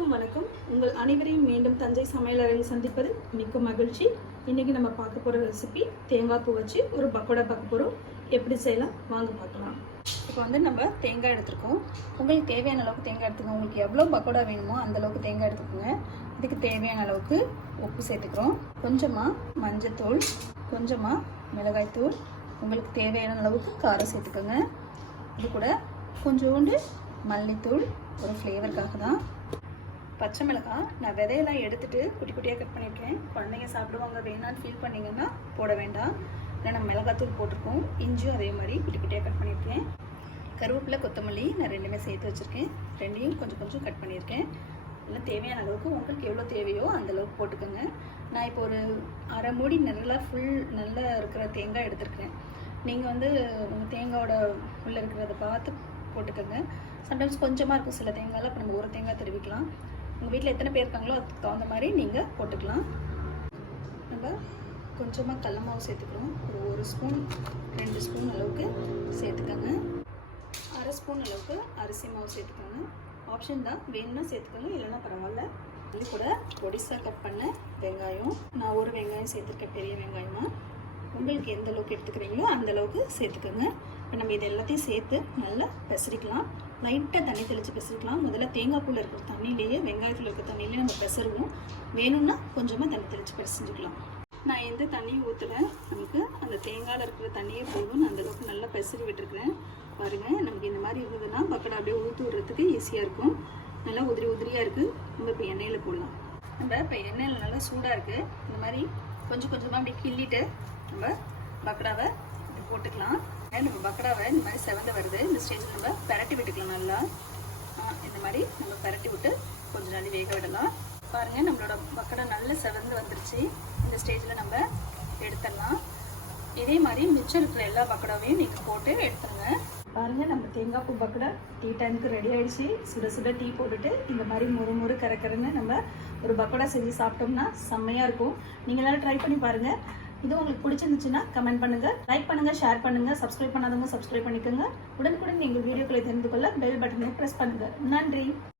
அனைவருக்கும் வணக்கம். உங்கள் அனைவரையும் மீண்டும் தஞ்சை சமையலறையில் சந்திப்பது மிக்க மகிழ்ச்சி. இன்றைக்கி நம்ம பார்க்க போகிற ரெசிபி தேங்காய் பூ வச்சு ஒரு பக்கோடா பார்க்க போகிறோம். எப்படி செய்யலாம் வாங்க பார்க்கலாம். இப்போ வந்து நம்ம தேங்காய் எடுத்துருக்கோம். உங்களுக்கு தேவையான அளவுக்கு தேங்காய் எடுத்துக்கோங்க. உங்களுக்கு எவ்வளோ பக்கோடா வேணுமோ அந்தளவுக்கு தேங்காய் எடுத்துக்கோங்க. இதுக்கு தேவையான அளவுக்கு உப்பு சேர்த்துக்கிறோம். கொஞ்சமாக மஞ்சத்தூள், கொஞ்சமாக மிளகாய்த்தூள், உங்களுக்கு தேவையான அளவுக்கு காரம் சேர்த்துக்கோங்க. இது கூட கொஞ்சோண்டு மல்லித்தூள் ஒரு ஃப்ளேவருக்காக தான். பச்சை மிளகாய் நான் விதையெல்லாம் எடுத்துகிட்டு குட்டி குட்டியாக கட் பண்ணியிருக்கேன். குழந்தைங்க சாப்பிடுவாங்க, வேணான்னு ஃபீல் பண்ணிங்கன்னா போட வேண்டாம். இல்லை நம்ம மிளகாத்தூள் போட்டிருக்கோம். இஞ்சியும் அதே மாதிரி குட்டி குட்டியாக கட் பண்ணியிருக்கேன். கருவேப்பிலை, கொத்தமல்லி நான் ரெண்டுமே சேர்த்து வச்சுருக்கேன். ரெண்டையும் கொஞ்சம் கொஞ்சம் கட் பண்ணியிருக்கேன். இல்லை தேவையான அளவுக்கு உங்களுக்கு எவ்வளோ தேவையோ அந்தளவுக்கு போட்டுக்கோங்க. நான் இப்போ ஒரு அரை மூடி நல்லா நல்லா இருக்கிற தேங்காய் எடுத்துருக்கிறேன். நீங்கள் வந்து உங்கள் தேங்காயோட உள்ளே இருக்கிறத பார்த்து போட்டுக்கோங்க. சம்டைம்ஸ் கொஞ்சமாக இருக்கும் சில தேங்காயில். இப்போ நம்ம ஒரு தேங்காய் திருவிக்கலாம். உங்கள் வீட்டில் எத்தனை பேர் இருக்காங்களோ அதுக்கு தகுந்த மாதிரி நீங்கள் போட்டுக்கலாம். நம்ம கொஞ்சமாக கடல மாவு சேர்த்துக்கணும். ஒரு ஸ்பூன் 2 ஸ்பூன் அளவுக்கு சேர்த்துக்கோங்க. அரை ஸ்பூன் அளவுக்கு அரிசி மாவு சேர்த்துக்கோங்க. ஆப்ஷன் தான், வேணும்னா சேர்த்துக்கோங்க, இல்லைன்னா பரவாயில்ல. இது கூட பொடிசாக கட் பண்ண வெங்காயம், நான் ஒரு வெங்காயம் சேர்த்துருக்கேன், பெரிய வெங்காயமாக. உங்களுக்கு எந்த அளவுக்கு எடுத்துக்கிறீங்களோ அந்தளவுக்கு சேர்த்துக்கோங்க. இப்போ நம்ம இது எல்லாத்தையும் சேர்த்து நல்லா பெசரிக்கலாம். லைட்டாக தண்ணி தெளித்து பெசரிக்கலாம். முதல்ல தேங்காய் பூவில் இருக்கிற தண்ணியிலேயே, வெங்காயத்தில் இருக்கிற தண்ணியிலே நம்ம பெசருவோம். வேணும்னா கொஞ்சமாக தண்ணி தெளித்து பெசரிஞ்சுக்கலாம். நான் எந்த தண்ணியும் ஊற்றலை, நமக்கு அந்த தேங்காயில் இருக்கிற தண்ணியே போதும். நான் அந்தளவுக்கு நல்லா பெசரி விட்டுருக்கிறேன். பாருங்கள், நமக்கு இந்த மாதிரி இருந்ததுன்னா பக்கடா அப்படியே ஊற்றி விடுறதுக்கு ஈஸியாக இருக்கும். நல்லா உதிரியாக இருக்குது. நம்ம இப்போ எண்ணெயில் போடலாம். நம்ம இப்போ எண்ணெயில் நல்லா சூடாக இருக்குது. இந்த மாதிரி கொஞ்சம் கொஞ்சமாக அப்படியே கிள்ளிட்டு நம்ம பக்கடாவை இப்படி போட்டுக்கலாம். நம்ம பக்கடாவை இந்த மாதிரி செவந்து வருது. இந்த ஸ்டேஜில் நம்ம பரட்டி விட்டுக்கலாம். நல்லா இந்த மாதிரி நம்ம பரட்டி விட்டு கொஞ்சம் நாள் வேக விடலாம். பாருங்கள், நம்மளோட பக்கடா நல்லா செவந்து வந்துருச்சு. இந்த ஸ்டேஜில் நம்ம எடுத்துடலாம். இதே மாதிரி மிச்சம் இருக்கிற எல்லா பக்கடாவையும் நீங்கள் போட்டு எடுத்துருங்க. பாருங்கள், நம்ம தேங்காய் பூ பக்கடா டீ டைமுக்கு ரெடி ஆகிடுச்சு. சுட சுட டீ போட்டுட்டு இந்த மாதிரி முறு கறக்கறன்னு நம்ம ஒரு பக்கோடா செஞ்சு சாப்பிட்டோம்னா செம்மையாக இருக்கும். நீங்கள் எல்லாரும் ட்ரை பண்ணி பாருங்கள். இது உங்களுக்கு பிடிச்சிருந்துச்சுன்னா கமெண்ட் பண்ணுங்கள், லைக் பண்ணுங்கள், ஷேர் பண்ணுங்கள். சப்ஸ்கிரைப் பண்ணாதவங்க சப்ஸ்கிரைப் பண்ணிக்கோங்க. உடனுக்குடன் நீங்கள் வீடியோக்களை தெரிந்து கொள்ள பெல் பட்டனை ப்ரெஸ் பண்ணுங்கள். நன்றி.